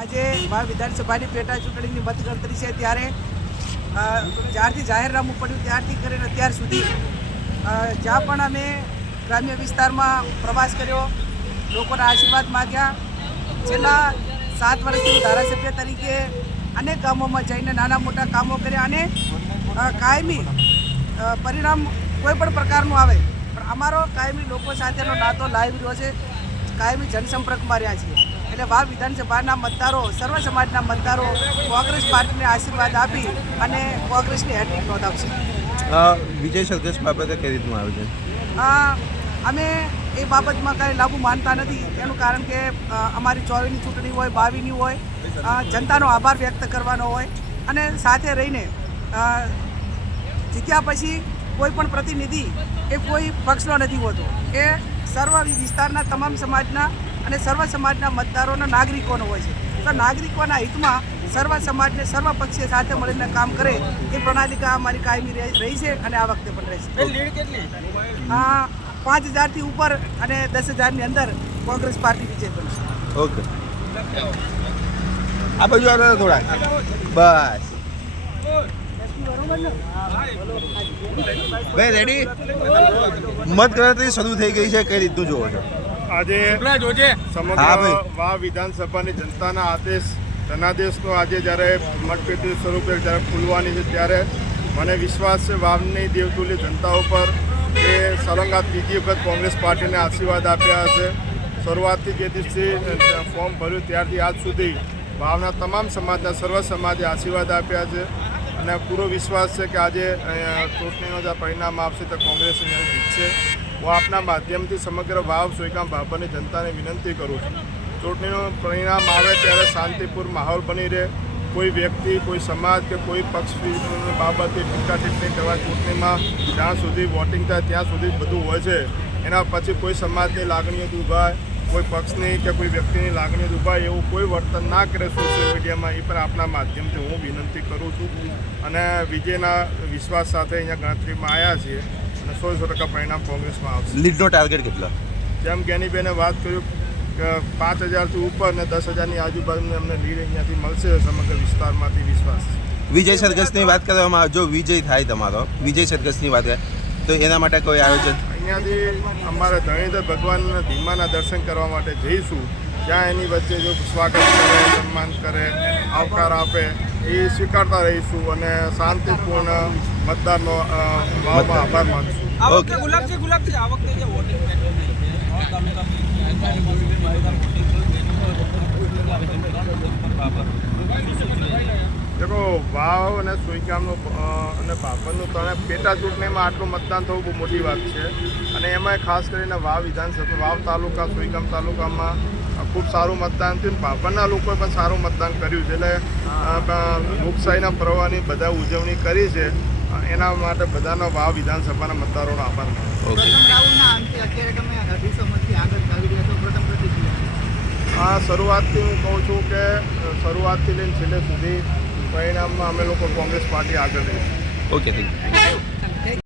આજે વિધાનસભાની પેટા ચૂંટણીની મતગણતરી છે ત્યારે જ્યારથી જાહેરનામું પડ્યું ત્યારથી કરીને અત્યાર સુધી જ્યાં પણ અમે ગ્રામ્ય વિસ્તારમાં પ્રવાસ કર્યો, લોકોના આશીર્વાદ માગ્યા. છેલ્લા 7 વર્ષથી હું ધારાસભ્ય તરીકે અનેક ગામોમાં જઈને નાના મોટા કામો કર્યા અને કાયમી પરિણામ કોઈ પણ પ્રકારનું આવે પણ અમારો કાયમી લોકો સાથેનો નાતો લાવી રહ્યો છે. કાયમી જનસંપર્કમાં રહ્યા છીએ. એટલે વાવ વિધાનસભાના મતદારો, સર્વ સમાજના મતદારો કોંગ્રેસ પાર્ટીને આશીર્વાદ આપી અને કોંગ્રેસની હેટ્રિક નોંધાવશે. વિજય સરઘસ બાબતે કઈ રીતમાં આવે છે? અમે એ બાબતમાં કાંઈ લાગુ માનતા નથી. એનું કારણ કે અમારી 24ની ચૂંટણી હોય, 22ની હોય, જનતાનો આભાર વ્યક્ત કરવાનો હોય અને સાથે રહીને જીત્યા પછી કોઈ પણ પ્રતિનિધિ એ કોઈ પક્ષનો નથી હોતો. એ સર્વ વિસ્તારના તમામ સમાજના અને સર્વ સમાજના મતદારોના નાગરિકોનો હોય છે. તો નાગરિકોના હિતમાં સર્વ સમાજને સર્વ પક્ષીય સાથે મળીને કામ કરે એ પ્રણાલિકા અમારી કાયમી રહી છે અને આ વખતે પણ રહેશે. લીડ કેટલી? 5000થી ઉપર અને 10,000ની અંદર કોંગ્રેસ પાર્ટી વિજય બનશે. ઓકે, આ બાજુ આવે થોડા બસ. ભાઈ રેડી? મતગણતરી શરૂ થઈ ગઈ છે, કઈ રીતનું જોવો છો? આજે સમગ્ર વાવ વિધાનસભાની જનતાના જનાદેશનો આજે જ્યારે મતપેટી સ્વરૂપે જ્યારે ખુલવાની છે ત્યારે મને વિશ્વાસ છે વાવની દેવતુલ્ય જનતા ઉપર એ સળંગા ત્રીજી વખત કોંગ્રેસ પાર્ટીને આશીર્વાદ આપ્યા હશે. શરૂઆતથી જે દિવસથી ફોર્મ ભર્યું ત્યારથી આજ સુધી વાવના તમામ સમાજના સર્વ સમાજે આશીર્વાદ આપ્યા છે અને પૂરો વિશ્વાસ છે કે આજે ચૂંટણીનો જે પરિણામ આવશે તો કોંગ્રેસ જીતશે. હું આપના માધ્યમથી સમગ્ર વાવ સોયગામ બાબરની જનતાને વિનંતી કરું છું, ચૂંટણીનું પરિણામ આવે ત્યારે શાંતિપૂર્ણ માહોલ બની રહે. કોઈ વ્યક્તિ, કોઈ સમાજ કે કોઈ પક્ષ બાબતે ટીકા ટિપ્પણી કરવા ચૂંટણીમાં જ્યાં સુધી વોટિંગ થાય ત્યાં સુધી બધું હોય છે. એના પછી કોઈ સમાજની લાગણીઓ દુભાય, કોઈ પક્ષની કે કોઈ વ્યક્તિની લાગણીઓ દુભાય એવું કોઈ વર્તન ના કરે સોશિયલ મીડિયામાં, એ પણ આપના માધ્યમથી હું વિનંતી કરું છું. અને વિજયના વિશ્વાસ સાથે અહીંયા ગણતરીમાં આવ્યા છીએ અને 100% પરિણામ કોંગ્રેસમાં આવશે. લીડનો ટાર્ગેટ કેટલો? જેમ જ્ઞાનીબેને વાત કર્યું કે 5000થી ઉપર ને 10,000ની આજુબાજુની અમને લીડ અહીંયાથી મળશે સમગ્ર વિસ્તારમાંથી વિશ્વાસ. વિજય સરઘસની વાત કરવામાં આવે, જો વિજય થાય તમારો, વિજય સરઘસની વાત થાય તો એના માટે કોઈ આયોજન? અહીંયાથી અમારે ધણીધર ભગવાનના ધીમાના દર્શન કરવા માટે જઈશું. જ્યાં એની વચ્ચે જો સ્વાગત કરે, સન્માન કરે, આવકાર આપે એ સ્વીકારતા રહીશું અને શાંતિપૂર્ણ મતદારનો ભાવમાં આભાર માનશું. આ વખતે ગુલાબ છે આ વખતે જે વોટિંગ દેખો, વાવ અને સોયગામનો અને બાબરનું ત્રણે પેટા ચૂંટણીમાં આટલું મતદાન થવું બહુ મોટી વાત છે અને એમાં ખાસ કરીને વાવ વિધાનસભા, વાવ તાલુકા, સોયગામ તાલુકામાં ખૂબ સારું મતદાન થયું. બાબરના લોકોએ પણ સારું મતદાન કર્યું છે. એટલે લોકશાહીના પ્રવાહની બધા ઉજવણી કરી છે. એના માટે બધાનો વાવ વિધાનસભાના મતદારોનો આભાર માનું. આ શરૂઆતથી હું કહું છું કે શરૂઆતથી લઈને છેલ્લે સુધી પરિણામમાં અમે લોકો કોંગ્રેસ પાર્ટી આગળ રહીશું. Okay, thank you.